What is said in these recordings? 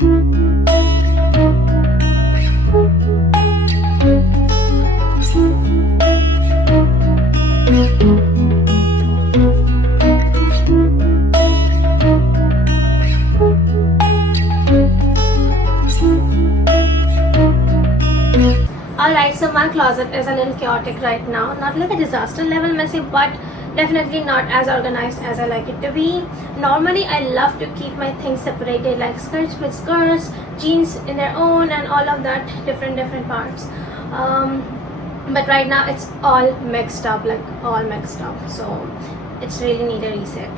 Alright, so my closet is a little chaotic right now. Not like a disaster level messy, but definitely not as organized as I like it to be. Normally, I love to keep my things separated, like skirts with skirts, jeans in their own, and all of that different parts. But right now it's all mixed up, so it's really need a reset.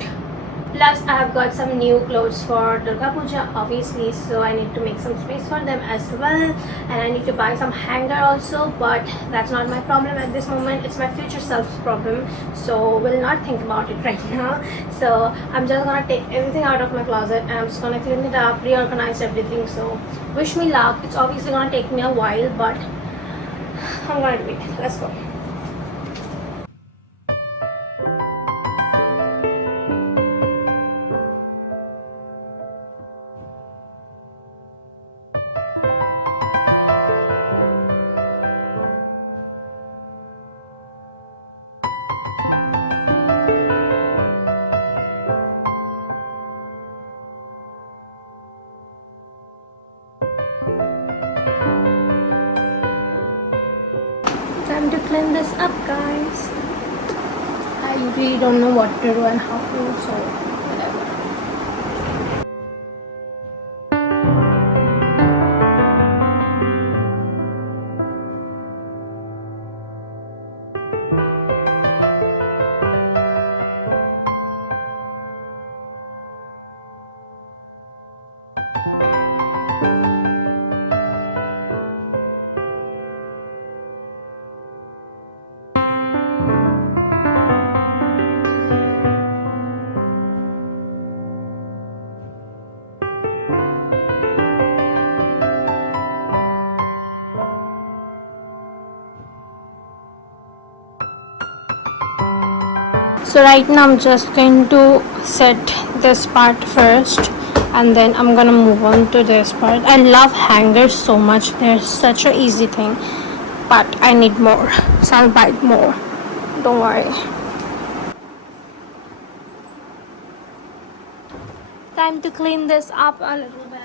Plus, I have got some new clothes for Durga Puja, obviously, so I need to make some space for them as well. And I need to buy some hanger also, but that's not my problem at this moment. It's my future self's problem, so we'll not think about it right now. So I'm just gonna take everything out of my closet and I'm just gonna clean it up, reorganize everything. So wish me luck. It's obviously gonna take me a while, but I'm gonna do it. Let's go. Time to clean this up, guys. I really don't know what to do and how to, so whatever. So right now I'm just going to set this part first and then I'm gonna move on to this part. I love hangers so much, they're such an easy thing, but I need more, so I'll buy more, don't worry. Time to clean this up a little bit.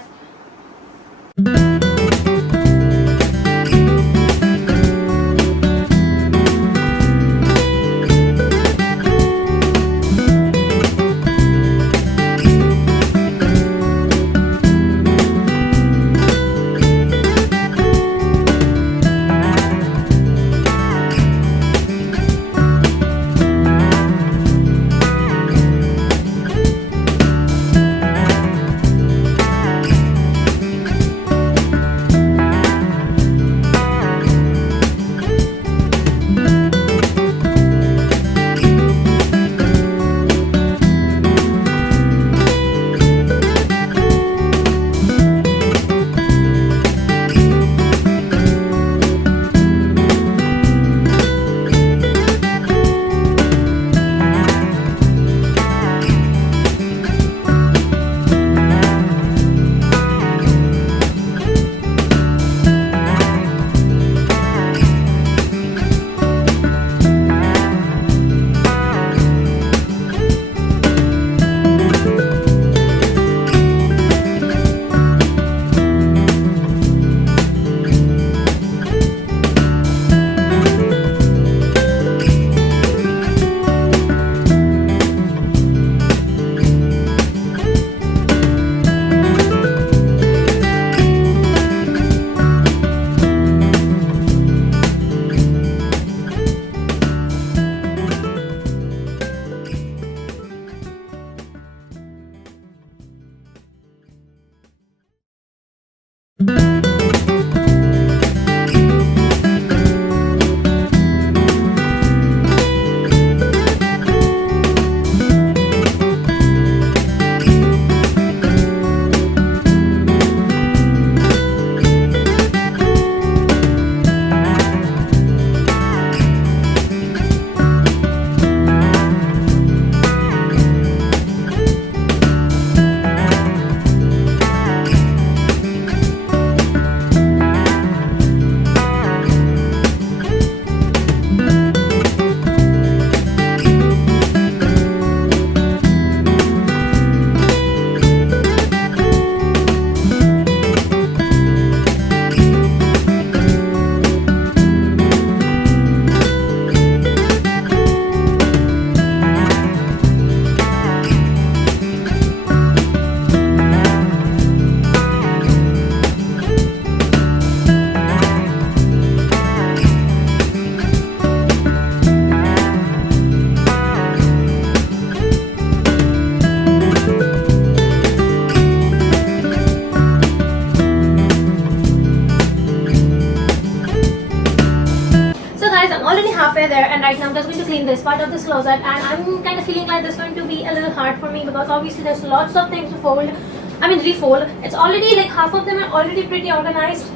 halfway there, and right now I'm just going to clean this part of this closet, and I'm kind of feeling like this is going to be a little hard for me because obviously there's lots of things to refold. It's already like half of them are already pretty organized,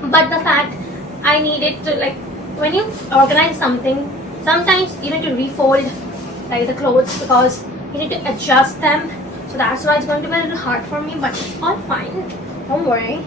but the fact I needed to, like, when you organize something, sometimes you need to refold like the clothes because you need to adjust them. So that's why it's going to be a little hard for me, but it's all fine. Don't worry.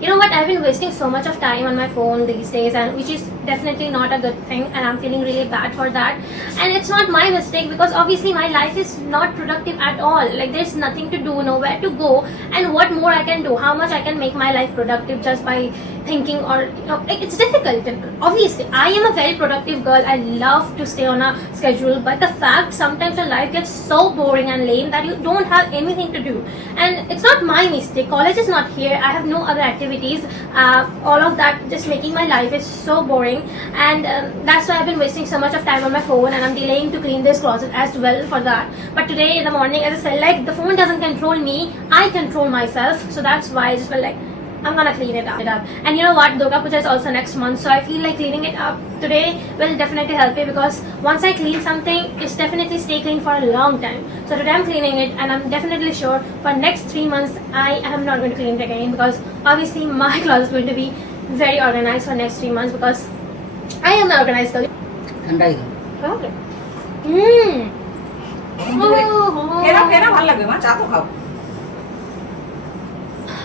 You know what, I've been wasting so much of time on my phone these days, and which is definitely not a good thing, and I'm feeling really bad for that. And it's not my mistake because obviously my life is not productive at all. Like, there's nothing to do, nowhere to go, and what more I can do, how much I can make my life productive just by thinking, or like, it's difficult. Obviously I am a very productive girl, I love to stay on a schedule, but the fact sometimes your life gets so boring and lame that you don't have anything to do. And it's not my mistake, college is not here, I have no other activities, all of that just making my life is so boring, and that's why I've been wasting so much of time on my phone, and I'm delaying to clean this closet as well for that. But today in the morning I just felt like the phone doesn't control me, I control myself, so that's why I just felt like I'm gonna clean it up. And you know what, Durga Puja is also next month, so I feel like cleaning it up today will definitely help me, because once I clean something, it's definitely stay clean for a long time. So today I'm cleaning it, and I'm definitely sure for next 3 months I am not going to clean it again, because obviously my closet is going to be very organized for next 3 months, because I am an organized girl.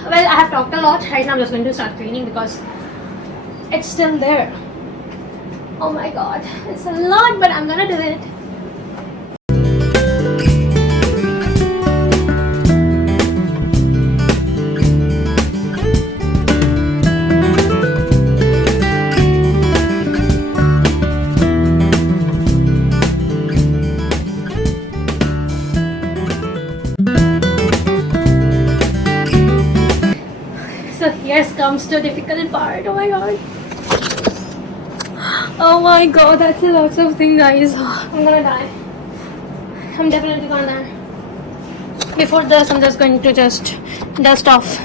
Well, I have talked a lot. Right now I'm just going to start cleaning because it's still there. Oh my god, it's a lot, but I'm gonna do it. So here comes the difficult part. Oh my god. Oh my god, that's a lot of things, guys. I'm gonna die. I'm definitely gonna die. Before this, I'm just going to dust off.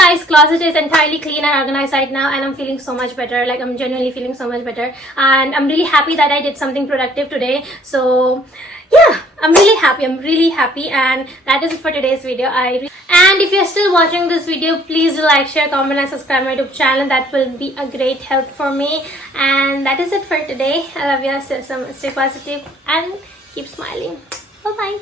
Guys, closet is entirely clean and organized right now, and I'm feeling so much better. Like, I'm genuinely feeling so much better, and I'm really happy that I did something productive today. So yeah, I'm really happy, and that is it for today's video. And if you're still watching this video, please do like, share, comment and subscribe my YouTube channel. That will be a great help for me. And that is it for today. I love you. Stay positive and keep smiling. Bye bye.